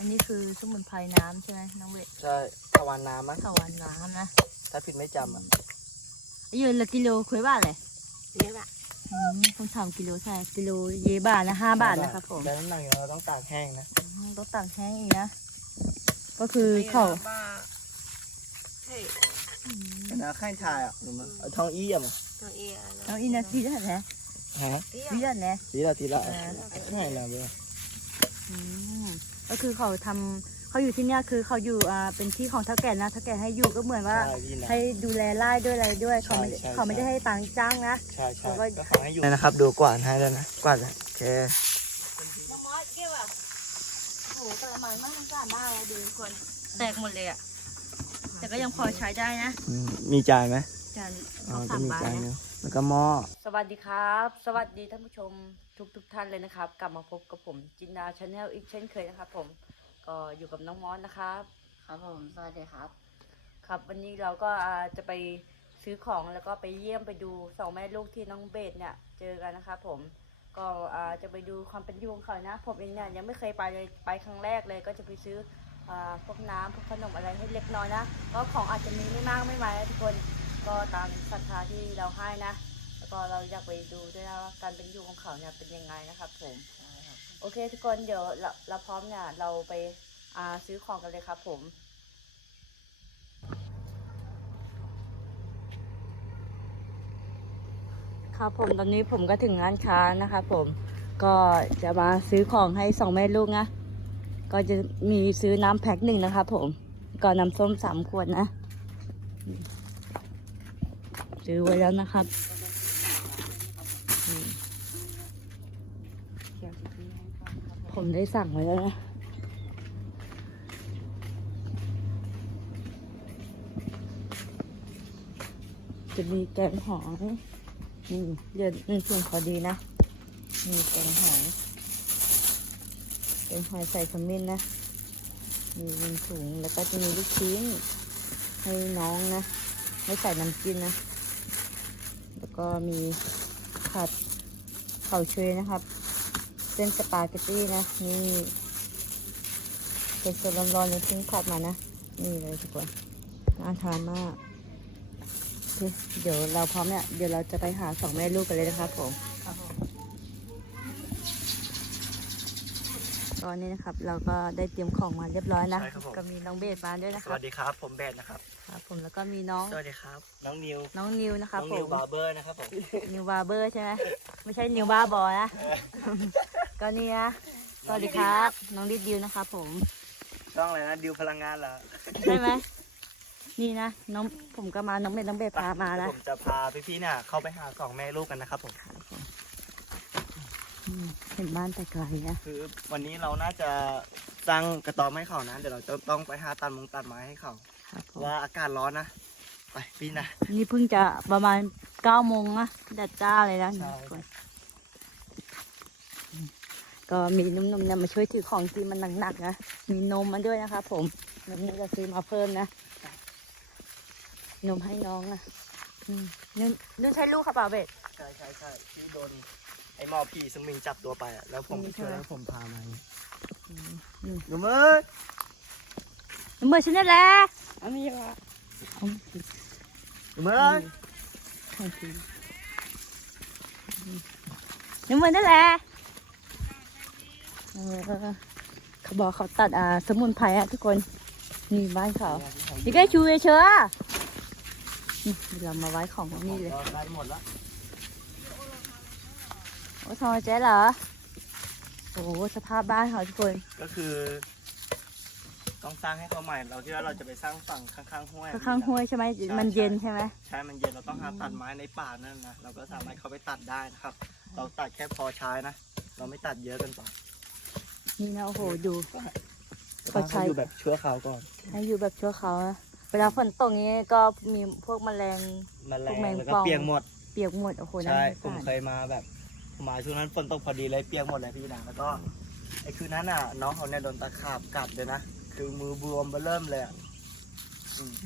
อันนี้คือสมุนไพรน้ำใช่ไหมน้องเวทใช่ตะวันน้ำมั้งถาวันน้ำนะถ้าผิดไม่จำอะอายุละกิโลคุยบ้าเลยเยอะอะอืมผมทำกิโลใช่กิโลเยบาทนะห้าบาทนะครับผมแต่น้ำหนักเราต้องตากแห้งนะอืมต้องตักแห้งอีกนะ ก็คือเขาบ้าเฮ้ยอืมเป็นอาข้างชายอะหนูมาเอาท้องอี้อะมั้งตัวเอียน้องอินนะทีละไหนฮะเตี้ยทีละไหนทีละทีละเออง่ายนะเว้ยอืม ก็คือเขาทำเขาอยู่ที่เนี่ยคือเขาอยู่อ่าเป็นที่ของเท่าแก่นะเท่าแก่ให้อยู่ก็เหมือนว่าใช่พี่นะให้ดูแลไร่ด้วยอะไรด้วยเขาไม่ได้ใช่ใช่ เขาไม่ได้ให้ตังค์จ้างนะ ใช่ใช่แล้วก็ก็ขอให้อยู่นะครับ ดูกวาดให้แล้วนะกวาดโอเคน้องมอสเก็บอะโอ้โหกระมังมากมันสะอาดมากเลยดูทุกคน แตกหมดเลยอะ แต่ก็ยังพอใช้ได้นะ อืมมีจานไหมจานอ๋อข้าวจะสามมีบาทจานนะเนาะ แล้วก็หม้อสวัสดีครับ สวัสดีท่านผู้ชมทุกทุกๆท่านเลยนะครับ กลับมาพบกับผมจินดาชาแนลอีกเช่นเคยนะครับ ผมก็อยู่กับน้องมอสนะครับ ครับผมสวัสดีครับ ครับวันนี้เราก็อ่าจะไปซื้อของแล้วก็ไปเยี่ยมไปดูสองแม่ลูกที่น้องเบสเนี่ย เจอกันนะครับผมก็อ่าจะไปดูความเป็นอยู่ของเขานะ ผมเองเนี่ยยังไม่เคยไปเลยไปครั้งแรกเลยก็จะไปซื้ออ่าพวกน้ำพวกขนมอะไรให้เล็กน้อยนะก็ของอาจจะมีไม่มากไม่มายนะทุกคน ก็ตามศรัทธาที่เราให้นะ แล้วก็เราอยากไปดูด้วยนะว่าการเป็นอยู่ของเขาเนี่ยเป็นยังไงนะครับผม โอเค ทุกคนเดี๋ยวเราเราพร้อมเนี่ยเราไปอ่าซื้อของกันเลยครับผมครับผมตอนนี้ผมก็ถึงร้านค้านะครับผมก็จะมาซื้อของให้สองแม่ลูกนะ ก็จะมีซื้อน้ำแพ็คหนึ่งนะครับผมก็น้ำส้มสามขวดนะ ซื้อไว้แล้วนะครับผมได้สั่งไว้แล้วนะจะมีแกงหอยนี่เดือนหนึ่งถุงพอดีนะ มีแกงหอยแกงหอยใส่ขมิ้นนะ มีหนึ่งถุงแล้วก็จะมีลูกชิ้นให้น้องนะ ไม่ใส่น้ำจิ้มนะ แล้วก็มีผัดเข่าเชยนะครับ เส้นสปาเกตตี้นะ นี่เป็นสดๆร้อนๆเลยเพิ่งผัดมานะ นี่เลยทุกคนน่าทานมากเคเดี๋ยวเราพร้อมเนี่ยเดี๋ยวเราจะไปหาสองแม่ลูกกันเลยนะครับผม ตอนนี้นะครับ เราก็ได้เตรียมของมาเรียบร้อยนะใช่ครับผม ก็มีน้องเบสมาด้วยนะสครับวัสดีครับ ผมแบนนะครับ ครับผมแล้วก็มีน้องสวัสดีครับ น้องนิว น้องนิวนะคน้รัอบงผนิวม บาร์เบอร์นะครับผม นิวบาร์เบอร์ใช่ไหมไม่ใช่นิวบาร์บอยนะ ก็นี่นะสวัสดีครับ น้องดิดดิวนะครับผมช่องอะไรนะ ดิวพลังงานเหรอใช่ไหมนี่นะน้องผมก็มาน้องเบสน้องเบสพามานะผมจะพาพี่ๆเนี่ยเข้าไปหาสองแม่ลูกกันนะครับผมครับผมอืมเห็นบ้านแต่ไกลนะคือวันนี้เราน่าจะสร้างกระต๊อบให้เขานะ เดี๋ยวเราจะต้องไปหาตัดมงตัดไม้ให้เขาครับเพผมราะว่าอากาศร้อนนะ ไปพี่นะ นี่เพิ่งจะประมาณเก้าโมงนะแดดจ้าเลยนะใช่อืมก็มีนุ่มๆเนี่ยมาช่วยถือของที่มันหนักๆนะมีนมมาด้วยนะครับผมนมนี่จะซื้อมาเพิ่มนะนมให้น้องนะอืมนุ่นนุ่นใช้ลูกค่ะเปล่าเบสใช่ใช่ใช่ที่โดน ไอ้หมอผีสมิงจับตัวไปอะแล้วผมอืมช่วยใช่ไหมแล้วผมพามาอืมอืมหนูเอ้ยน้ำเบอร์ฉันนั่นแหละอันนี้ว่าเอาหนูเอ้ยของจริงน้ำเบอร์นั่นแหละเออเขาบอกเขาตัดอ่าสมุนไพรอะทุกคนนี่บ้านเขานี่ก็ชูเฉยๆอะนี่เดี๋ยวเรามาไว้ของตรงนี้เลยได้หมดแล้ว โอ้ทำไมเจ๊เหรอ โอ้โหสภาพบ้านเขาทุกคน ก็คือ ต้องสร้างให้เขาใหม่ เราคิดว่าเราจะไปสร้างฝั่งข้างๆห้วยข้างๆห้วยใช่ไหมมันเย็นใช่ไหมใช่ มันเย็นเราต้องหาตัดไม้ในป่านั่นนะ เราก็สามารถเข้าไปตัดได้นะครับ เราตัดแค่พอใช้นะ เราไม่ตัดเยอะเกันไป นี่นะโอ้โหดูพก็อใช้ใช้อยู่แบบชั่วคราวก่อน ให้อยู่แบบชั่วเขาวนะเวลาฝนตกนี้ก็มีพวกแมลงแมันแรพวกแมงงแล้วก็ป่องเปียกหมด เปียกหมดโอ้โหน่าใช่สผมงสารเคยมาแบบผ มาช่วงนั้นฝนตกพอดีเลยเปียกหมดเลยพี่นะแล้วก็ไอ้คืนนั้นอะน้องเขาเนี่ยโดนตะขาบกัดเลยนะ คือมือบวมไปเริ่มเลย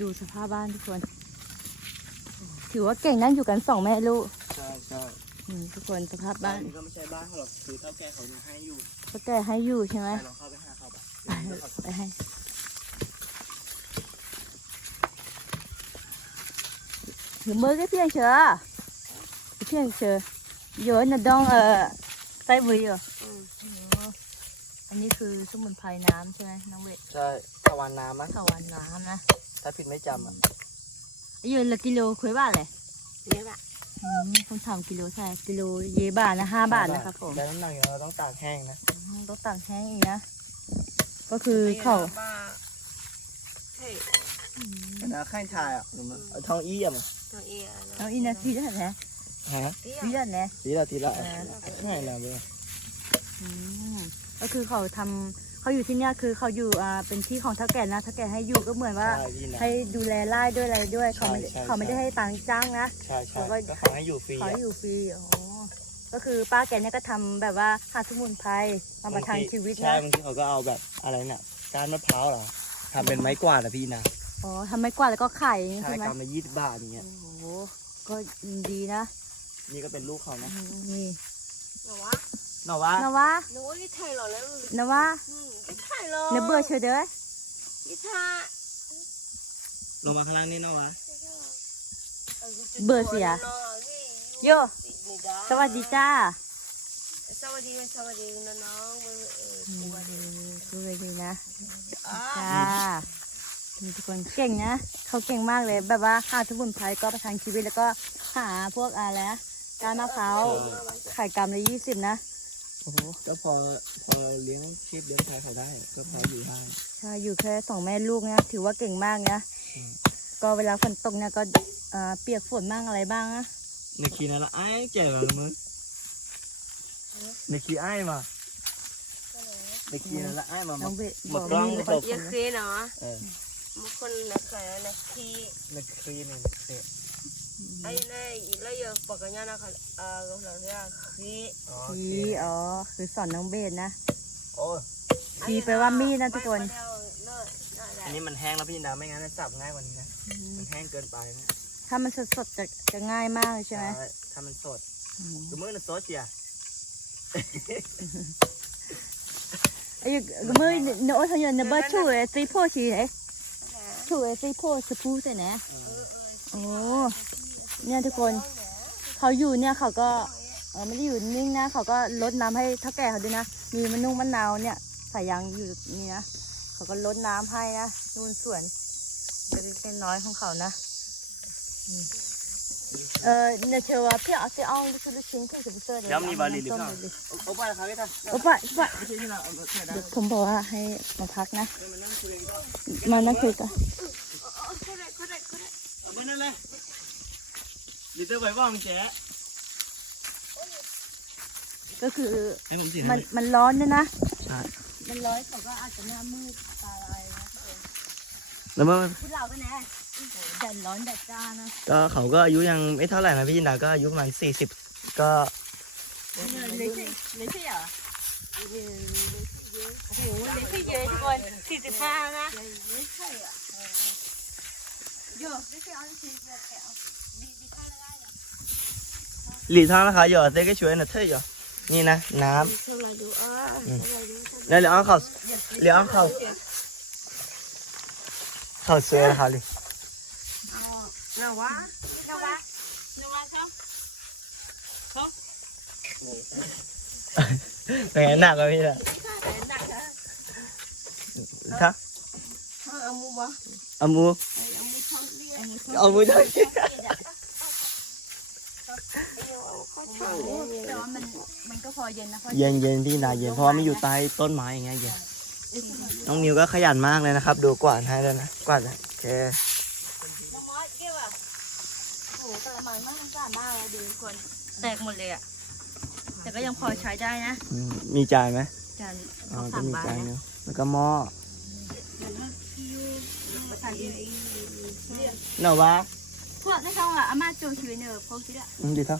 ดูสภาพบ้านทุกคน ถือว่าเก่งนั่นอยู่กันสองแม่ลูกใช่ใช่ทุกคนสภาพบ้านนี้ก็ไม่ใช่บ้านเขาหรอกคือเท่าแก่เขาเนี่ยให้อยู่เต่าแก่ให้อยู่ใช่ไหม ไปลองเข้าไปหาเขาปะไปไปให้ถือมือก็เพียงเชอเพียงเชอ chưa? Giờ nó đang ờ tay vừa rồi. อันนี้คือสมุนไพรน้ำใช่ไหมน้องเวทใช่ตะวันน้ำมั้งถาวันน้ำนะถ้าผิดไม่จำอะอายุละกิโลคุยบ้าเลยเรียกว่าอืมผมทำกิโลใช่กิโลเยบาทนะห้าบาทนะครับผมแต่น้ำหนักเราต้องตากแห้งนะอืมต้องตักแห้งอีกนะ ก็คือเขา เฮ้ยแต่น้าข้างชายอะหนูมาเอาทองอี้อะมั้งตัวเอียน้องอินนะทีละไหน ฮะเตี้ยทีละไหนทีละทีละง่ายแล้วเว้ยอืมก็คือเขาทำเขาอยู่ที่เนี่ยคือเขาอยู่อ่าเป็นที่ของเท่าแก่นะเท่าแก่ให้อยู่ก็เหมือนว่า ใช่พี่นะ ให้ดูแลไร่ด้วยอะไรด้วยเขาไม่ได้ใช่ใช่ เขาไม่ได้ให้ตังค์จ้างนะ ใช่ใช่แล้วก็ก็ขอให้อยู่ฟรีขออะให้อยู่ฟรีอ๋อก็คือป้าแกเนี่ยก็ทำแบบว่าหาสมุนไพรมาประทังชีวิตใช่นะบางทีเขาก็เอาแบบอะไรเนี่ยก้านมะพร้าวเหรอทำเป็นไม้กวาดอะพี่นะอ๋อทำไม้กวาดแล้วก็ไข่อย่างงี้ใช่ใช่ไหมกำละยี่สิบบาทอย่างเงี้ยโอ้โหก็ดีนะ นี่ก็เป็นลูกเขานะอืมนี่หรอวะหนอวะนวะหนูยี่ไทยหรอแล้วนวะอืมยี่ไทยหรอเนเบื่อเฉยเด้อยี่ไทยลงมาข้างล่างนี่หนอวะเบื่อเสียโยสวัสดีจ้าสวัสดีสวัสดีน้องๆเออเอออืมสวัสดีดูเลยดีนะอ่าจ้ามีทุกคนเก่งนะเขาเก่งมากเลยแบบว่าหาสมุนไพรก็ประทังชีวิตแล้วก็หาพวกอะไรนะ การมะพร้าวไข่กำละยี่สิบนะโอ้โหก็พอพอเลี้ยงชีพเลี้ยงชายเขาได้ ก็พออยู่ได้ใช่อยู่แค่สองแม่ลูกนะถือว่าเก่งมากนะอืมก็เวลาฝนตกเนี่ยก็เอ่อเปียกฝนบ้างอะไรบ้างนะในคีนั่นละไอ้แก่แล้วมึงในคีไอ้มาในคีนั่นละไอ้มาน้มาองเบะหมดกล้องมีหมดคนยี่เคยเนาะเออมันคนนักแข่งนักขี่ในคีนี่เด็กไอ้นี่แล้วยังปกตินะคะเออเราเรียกขี่อ๋อทีอ๋อ คือสอนน้องเบสนะ โอ้ยทีแปลว่ามีดนะทุกคน อันนี้มันแห้งแล้วพี่ดาไม่งั้นจะจับง่ายกว่านี้นะอืมมันแห้งเกินไปนะถ้ามันสดๆจะจะง่ายมากเลยใช่ไหมถ้ามันสดอืมคือมือน่ะสดเจียไอ้มือเนื้อทะยนเบอร์ชูเอตีโพชีเอชู เอตีโพสพูใช่ไหมโอ้เนี่ยทุกคนเขาอยู่เนี่ยเขาก็เออไม่ได้อยู่นิ่งนะเขาก็ลดน้ำให้เท่าแก่เขาด้วยนะ มีมะนุ่งมะนาวเนี่ยสายยางอยู่นี่นะเขาก็ลดน้ำให้นะนู่นสวนเป็นน้อยของเขานะอืมเออเนี่ยเชื่อว่าพี่เอาเสียเอาลูกชิ้นลูกชิ้นขึ้นจะไปเจอเลยย้ำมีบาลีหรือต้มเปล่าเลยดิโอ้ป้าครับพี่ท่านโอ้ปะปะไม่ใช่ที่เราเอามาแค่ได้เดี๋ยวผมบอกว่าให้มาพักนะมันนั่งคุยกัน มานั่งคุยกันเอาไปนั่นเลยลิตเติ้ลไว้บ้างแจ๊ก็คือให้ผมสิมันมันร้อนด้วยนะ ใช่มันร้อนเขาก็อาจจะหน้ามืดตาลายนะแล้วเมื่อพูดเราก็แน่โอ้โหแดดร้อนแดดจ้านะก็เขาก็อายุยังไม่เท่าไหร่นะพี่จินดาก็อายุประมาณสี่สิบก็เลยใช่เลยใช่เหรอโอ้โหเลยใช่เยอะทุกคนสี่สิบห้านะเลยใช่อะโย่เลยใช่เอาเลยใช่เยอะแกเอาดีดีท่าละได้เหรอ หลีทางนะคะหยอดเต้ก็ช่วยนะเธอหยอนี่นะน้ำอะไรดูอ่เหลือเอเขาเหลือเอเขาเขาสวยนะคะลินาวะนาวะนาวะชอบเป็นไงหนักกว่าพี่ล่ะครับเอามูบะอามูอามูชอบเรียกอามูด้วยเขาชอบเรียก แต่ว่ามันมันก็พอเย็นนะเพราะเย็นเย็นพี่นาเย็นเพราะว่าไม่อยู่ใต้ต้นไม้อย่างเงี้ยเย็นน้องนิวก็ขยันมากเลยนะครับ ดูกวาดให้แล้วนะกวาดนะโอเคน้องมอสเก็บอะโอ้โหกระมังมากมันสะอาดมากเลยดูทุกคนแตกหมดเลยอะแต่ก็ยังพอใช้ได้นะอืมมีจานไหมจานอ๋อเขาก็สามมีบาทจานนะเนาะแล้วก็หม้อประทานดีเนาะวะพวกที่เขาอะอาม่าโจชีวิตเนอะพวกที่ละอืมดีเท่า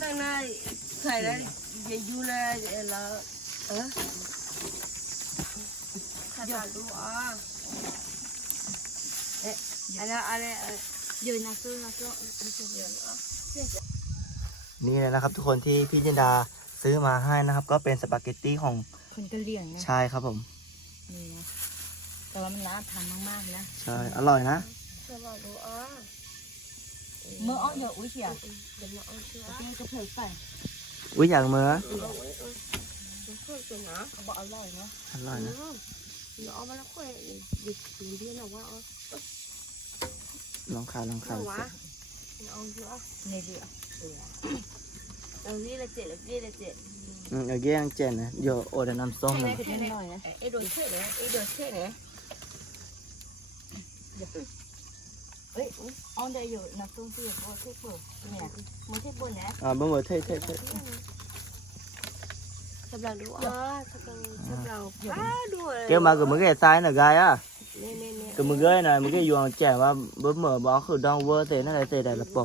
ตั้งหน้าใส่แล้วอย่าอยู่เลยแล้วเอออย่าดูอะเอ๊ะอะไรอะไรยืนนะซื้อนะซื้อนี่เลยนะครับทุกคนที่พี่จินดาซื้อมาให้นะครับ ก็เป็นสปาเกตตี้ของคนกะเหรี่ยงนะชายครับผมนี่นะแต่ว่ามันน่าทานมากๆนะใช่อร่อยนะจะบอกดูอ๋อ เมื่ออ้อเดี๋ยวอุ้ยเสียเดี๋ยวมาเอาเชือกเจ๊ก็เผยไปอุ้ยอยากมือเอาไว้เออเพื่อนกันนะเขาบอกอร่อยเนาะอร่อยนะเดี๋ยวเอามาแล้วค่อยหยิบสีเดียวนะว่าเอาลองขายลองขาเอายวะเอาเชือกในเรือเอานี่ละเจ็ดละเจ็ดละเจ็ดอืมเดี๋ยวเกี้ยังเจนนะเดี๋ยวโอเดนน้ำส้มเลยคือนิดหน่อยนะไอ้โดนเชือกเนี่ยไอ้โดนเชือกเนี่ย เอ้ยอ้อได้อยู่นักท่องเที่ยวโอ้เที่ยวเปิดเนี่ยมันที่บนนะอ่าบ่หมดเท่เท่เท่สำหรับดูอ๋อสำหรับสำหรับป้าดูเลย kêu mà cái mấy cái sai là gai á เนี่ยเนี่ยเนี่ย cái mấy cái này mấy cái dùng trẻ mà bớt mở bó khử đông vơ thế nó lại thế này là bỏ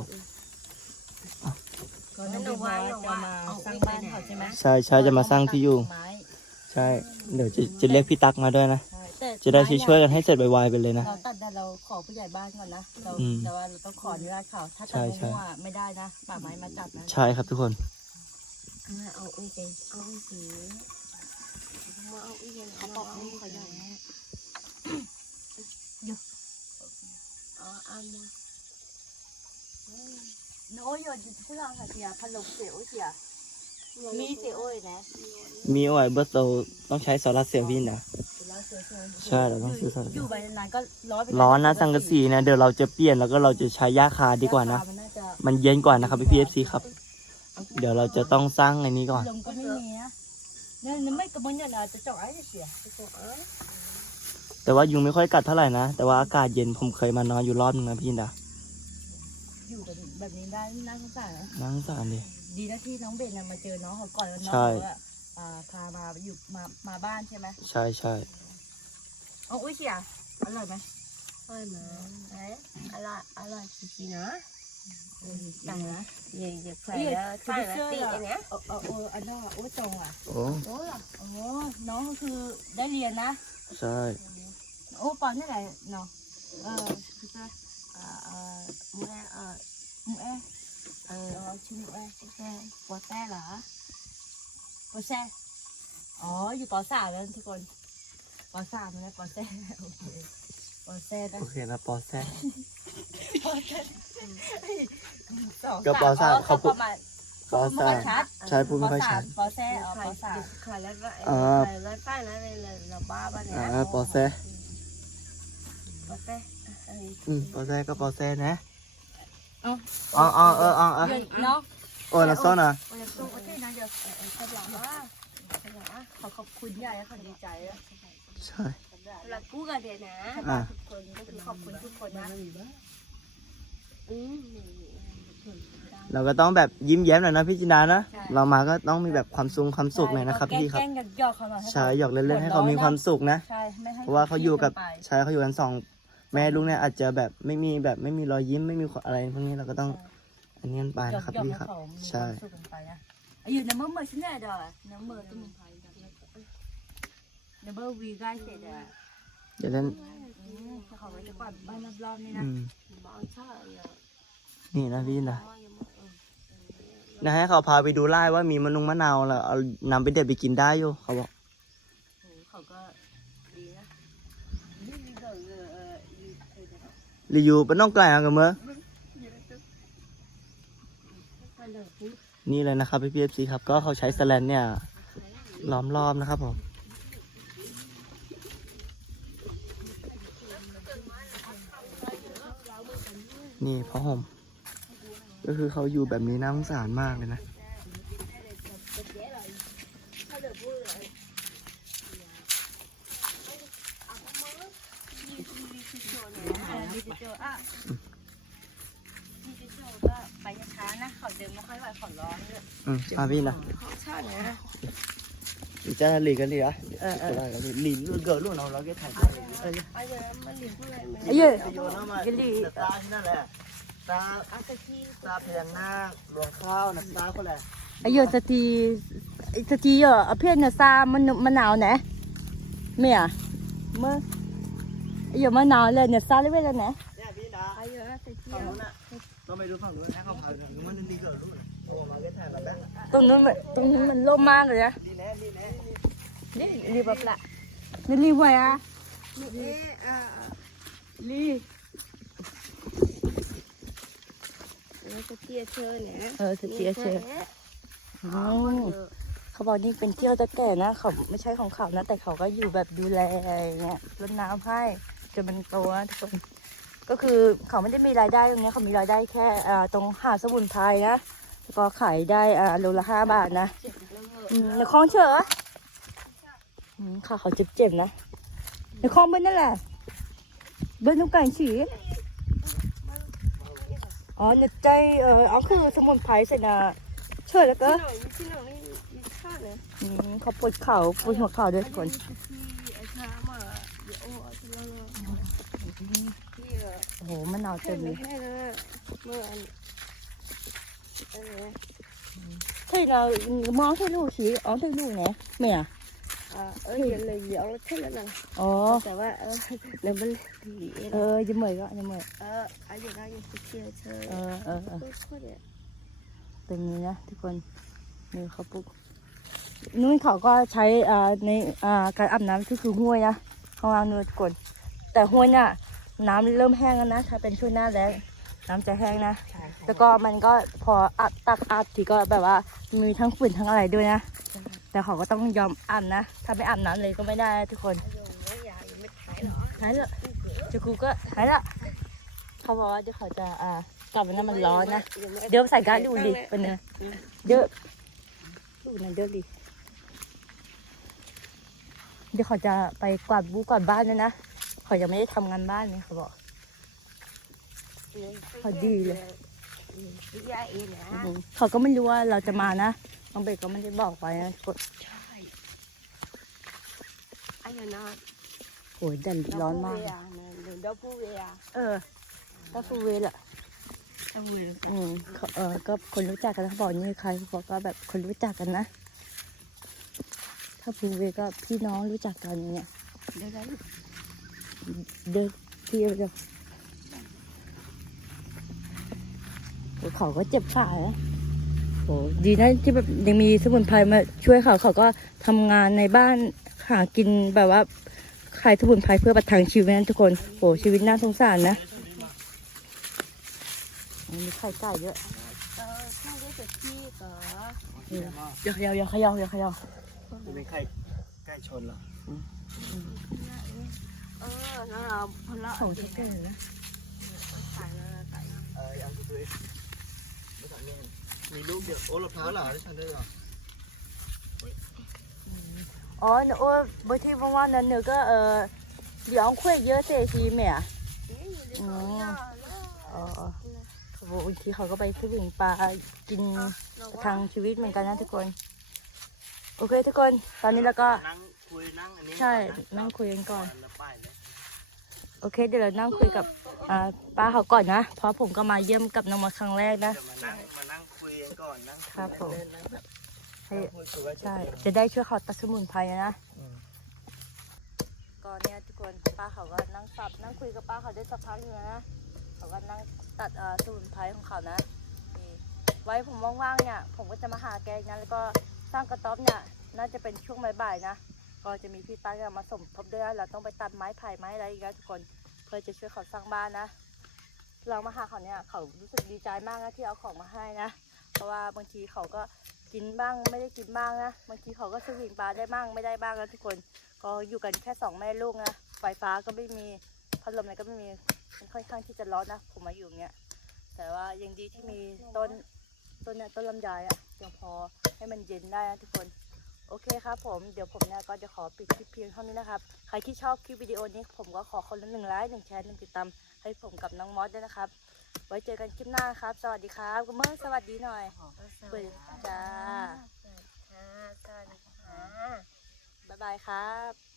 ก็น้องบิ๊กว่าจะมาสร้างบ้านเขาใช่ไหมใช่ใช่จะมาสร้างที่อยู่ไม้ใช่ เดี๋ยวจะจะเรียกพี่ตักมาด้วยนะใช่แต่ จะได้ช่วยๆกันให้เสร็จไวๆไปเลยนะ เราตัดแต่เราขอผู้ใหญ่บ้านก่อนนะเราอืมแต่ว่าเราต้องขออนุญาตเขาถ้าใช่ตัดใช่ มั่วๆไม่ได้นะป่าไม้มาจับนะใช่ครับทุกคนเอาอุ้ยเจเอาอุ้ยสีมาเอาอุ้ยเจเขาบอกให้เขาใหญ่นะเอาอันมาโอ้ยอยู่ที่เราค่ะเสียพันลมเสียโอ้ยเสีย มีเสียโอ้ยนะมีเอาไว้เบอร์โตต้องใช้โซลาร์เซลล์พี่นะเราเสียเสียใช่เราต้องซื้อโซลาร์เซลอยู่ล์ไปนานๆก็ร้อนไปร้อนนะสังกะสีนะเดี๋ยวเราจะเปลี่ยนแล้วก็เราจะใช้หญ้าคาดีกว่านะ มันน่าจะมันเย็นกว่านะครับพี่พีเอฟซีครับ เดี๋ยวเราจะต้องสร้างในนี้ก่อน ลมก็ไม่มีนะเนี่ยไม่กระมันเนี่ยนะจะเจาะไอ้เสียแต่ว่ายุงไม่ค่อยกัดเท่าไหร่นะ แต่ว่าอากาศเย็นผมเคยมานอนอยู่รอบนึงนะพี่ดาอยู่กันแบบนี้ได้น่าสงสารนะนั่งสารดิ ดีนะที่น้องเบนน่ะมาเจอน้องเขาก่อนแล้วน้องใช่เขาอะอ่าพามาอยู่มามาบ้านใช่ไหมใช่ใช่อ๋ออุ้ยเสียอร่อยไหมอร่อยไหมเอ๊ะอร่อยอร่อยจริงๆนะตังนะอย่าอย่าใส่แล้วใส่แล้วติอันเนี้ยเออเออเอออันนั้นอะโอ้ยตรงอะโอ้โอ้ล่ะโอ้น้องก็คือได้เรียนนะ ใช่โอ้ปอนนี่แหละเนาะเออคือจะอ่าเอ่อเมื่อเออมุเอะ เออเออชื่อมุเอะแค่ปวดแต่เหรอปอแซ่อ๋ออยู่ปอสามแล้วทุกคนปอสามนะปอแซ่โอเคปอแซ่นะโอเคนะปอแซ่ปอแซ่สองก็ปอสามอ๋อเขาพูดประมาณปอไม่สาค่อมยชัดใช่พูดไม่ค่อยชัดปอแซ่อ๋อใครปอสามใครแล้วก็อ่าใครแล้วใต้แล้วเลยเราบ้าบ้านเนี่ยอ่าปอแซ่ปวดแต่เอ้ยอืมปอแซ่ก็ปอแซ่นะเอ้าอ๋ออ๋อเอออ๋ออ๋อเดี๋ยวเนาะโอ้นะซ้อนอะโอ้ยตู้ประเทศนะเดี๋ยวเออเออเขาบอกว่าเขาขอบคุณใหญ่แล้วเขาดีใจแล้วใช่เรากู้กันเดี๋ยวนะอ่าทุกคนก็คือขอบคุณทุกคนนะอืมเราก็ต้องแบบยิ้มแย้มหน่อยนะพี่จินดานะเรามาก็ต้องมีแบบความสุขความสุขหน่อยนะครับพี่ครับแกล้งกันหยอกเขาหน่อยใช่หยอกเล่นๆให้เขามีความสุขนะ ใช่ไม่ให้เพราะว่าเขาอยู่กับไปใช่เขาอยู่กันสอง แม่ลูกเนี่ยอาจจะแบบไม่มีแบบไม่มีรอยยิ้มไม่มีอะไรพวกนี้เราก็ต้องอันนี้กันไปหยอกนะครับหยอกพี่ให้ครับเขามีใช่ความสุขกันไปนะเอาอยู่ในเมื่อเมื่อชิ้นแรกเด้อในเมื่อตุ้มในเมื่อวีใกล้เสร็จอะเดี๋ยวเล่นอืมเขาไว้จะกวาดบ้านรอบๆนี่นะอืมบางชาติเนี่ยนี่นะพี่นะอ๋อยังไม่เออนะให้เขาพาไปดูไร่ว่ามีมะนุงมะนาวแล้วเอานำไปเด็ดไปกินได้อยู่เขาบอก ดี๋ยวรีวิวเป็นน้องไกลอะกันเมื่อนี่เลยนะครับพี่พีเอฟซีครับ ก็เขาใช้สแลนเนี่ยล้อมรอบนะครับผมนี่พ่อห่มก็คือเขาอยู่แบบนี้น่าสงสารมากเลยนะ ดิจิทัลอะดิจิทัลก็ไปช้าๆนะเขาเดินไม่ค่อยไหวขอร้องเลย อืมมาพี่นะ ของชาติเนี่ย อีจ้าหลีกันหลีอะ เออเอ จะ อ ได้กันหลีหลีลูกเกิดลูกเราเราก็ ถ่ายไอ้เนี่ยมันเหลือผู้ใดมันไอ้เหี้ยโยนเข้ามาตาที่นั่นแหละตาอาตะกี้ตาพยัญหน้าหลวงข้าวนะตาคนแหละไอ้เหี้ยสตีสตีอะเอาเพื่อนเนี่ยซามันมะนาวไหนไม่อะเมื่อไอ้เหี้ยมะนาวเลยเนี่ยซาเลยเว้ยแล้วไหนเนี่ยพี่นะไอ้เนี่ยตะกี้ฝั่งนู้นน่ะต้องไปดูฝั่งนู้นนะเขาพาดูมันดีเกิดลูกโอ้มาก็ถ่ายมาแล้ว ตรงนู้นมันตรงนู้นมันร่มมากเลยนะนี่รีบแบบละนี่รีบไว้อะนี่เอ๊ะอ่าลี่แล้วก็เตี้ยเธอเนี่ยเออสเตียเชออ๋อเขาบอกนี่เป็นเที่ยวตะแก่นะเขาไม่ใช่ของเขานะแต่เขาก็อยู่แบบดูแลอย่างเงี้ยรดน้ำให้จนมันโตนะทุกคนก็คือเขาไม่ได้มีรายได้ตรงเนี้ยเขามีรายได้แค่ตรงหาสมุนไพรนะ แล้วก็ขายได้อ่าโลละห้าบาทนะเจ็บแล้วก็อืมในคลองเฉออืมค่ะเขาเจ็บเจ็บๆนะในคลองเบิ้ลนั่นแหละเบิ้ลต้องการฉีอ๋อในใจเอออ๋อคือสมุนไพรเสร็จนะเชิญแล้วก็ที่หน่อยที่หน่อยนี่มีค่าเลยอืมเขาปวดเข่าปวดหัวเข่าด้วยทุกคนที่ไอ้ช้ามาเดี๋ยวโอ้ที่เราที่เออโอ้โหมะนาวแค่เต็มเลไม่ย แค่นั้นเมื่ออันเออใช่เรามองที่ลูกสีอ๋อที่ลูกไหนเมียอ่าเออเดี๋ยเลยเดี๋ยวใช่แล้วนะอ๋อแต่ว่าเออเดี๋ยวมันเออจะเหมยก็จะเหมยเอออายุได้ยังเตี้ยเธอเออเออเออโคตรเนี่ยเป็นอย่างนี้นะทุกคนนี่เขาปลูกนู่นเขาก็ใช้อ่าในอ่าการอาบน้ำก็คือห้วยนะเขางล่างนู่นทุกคนแต่ห้วยน่ะน้ำเริ่มแห้งแล้วนะถ้าเป็นช่วงหน้าแล้ง น้ำจะแห้งนะแล้วก็มันก็พออัดตักอาบทีก็แบบว่ามีทั้งฝุ่นทั้งอะไรด้วยนะ แต่เขาก็ต้องยอมอาบนะ ถ้าไม่อาบน้ำเลยก็ไม่ได้นะทุกคนอายุไม่ยายไม่ถ่ายหรอหายละเจะกูก็หายละเขาบอกว่าเดี๋ยวเขาจะอ่ากลับมาน้ำมันร้อนนะ เดี๋ยวใส่การดดูดิเป็นไงเยอะดูนั่นเยอะดิ เดี๋ยวเขาจะไปกวาดบูกวาดบ้านด้วยนะ เขายังไม่ได้ทำงานบ้านเลยเขาบอก พอดีเลยยายเองนะอืมเขาก็ไม่รู้ว่าเราจะมานะน้องเบกก็ไม่ได้บอกไปนะกดใช่อายุนะโอ้ยแดดร้อนมากเดี๋ยวเดี๋ยวพูดเวียเออถ้าฟูเวลอะต้องมืออืมเขาเออก็คนรู้จักกันเขาบอกนี่ใครเขาบอกก็แบบคนรู้จักกันนะถ้าฟูเวก็พี่น้องรู้จักกันอย่างเนี่ยเดี๋ยวนั้นเดินเที่ยวจะโอ้ เขาก็เจ็บขานะโอ้ดีนะที่แบบยังมีสมุนไพรมาช่วยเขาเขาก็ทำงานในบ้านหากินแบบว่าขายสมุนไพรเพื่อประทังชีวิตนะทุกคนโอ้ชีวิตน่าสงสารนะมีไข่ไก่เยอะเออข้างด้วยกับพี่ก็อย่าเขย่าอย่าเขย่าอย่าเขย่าจะเป็นไข่ไก่ชนเหรอเออแล้วเราพอเราของทุกแก่นะ เออยังดูดิไม่ทำเนี่ยมีลูกเดียวโอ้รองเท้าเหรอที่ฉันได้เหรออ๋อหนูว่าบางทีบางวันนั้นหนูก็เออเดี๋ยวคุยเยอะเสียทีแม่อะอ๋ออ๋อโอ้โหบางทีเขาก็ไปซื้อหญิงปลากินทางชีวิตเหมือนกันนะทุกคน โอเคทุกคน ตอนนี้เราก็นั่งคุยนั่งอันนี้ใช่นั่งคุยกันก่อนแล้วไปเลยโอเคเดี๋ยวเรานั่งคุยกับอ่า ป้าเขาก่อนนะ เพราะผมก็มาเยี่ยมกับน้องมาครั้งแรกนะมานั่งมานั่งคุยกันก่อนนั่งครับผมให้คุยคุยว่าจะใช่จะได้ช่วยเขาตัดสมุนไพรนะอืมก็เนี่ยทุกคนป้าเขาก็นั่งสับนั่งคุยกับป้าเขาได้สักพักหนึงแล้วนะเขาก็นั่งตัดสมุนไพรของเขานะไว้ผมว่างๆเนี่ย ผมก็จะมาหาแกนะแล้วก็สร้างกระต๊อบเนี่ยน่าจะเป็นช่วงบ่ายๆนะก็จะมีพี่ตั้งมาสมทบด้วยเราต้องไปตัดไม้ไผ่ไม้อะไรอีกนะทุกคน เพื่อจะช่วยเขาสร้างบ้านนะ เรามาหาเขาเนี่ยเขารู้สึกดีใจมากนะที่เอาของมาให้นะ เพราะว่าบางทีเขาก็กินบ้างไม่ได้กินบ้างนะ บางทีเขาก็สวิงปลาได้บ้างไม่ได้บ้างนะทุกคน ก็อยู่กันแค่สองแม่ลูกนะ ไฟฟ้าก็ไม่มี พัดลมอะไรก็ไม่มีมันค่อนข้างที่จะร้อนนะ ผมมาอยู่เงี้ย แต่ว่ายังดีที่มีต้นต้นเนี่ยต้นลำไยอะยังพอให้มันเย็นได้นะทุกคน โอเคครับผมเดี๋ยวผมเนี่ยก็จะขอปิดคลิปเพียงเท่านี้นะครับ ใครที่ชอบคลิปวิดีโอนี้ผมก็ขอคนละหนึ่งไลค์หนึ่งแชร์หนึ่งติดตามให้ผมกับน้องมอสด้วยนะครับ ไว้เจอกันคลิปหน้าครับ สวัสดีครับกุมเมอร์สวัสดีหน่อยเปิดจ้าสวัสดีค่ะบ๊ายบายครับ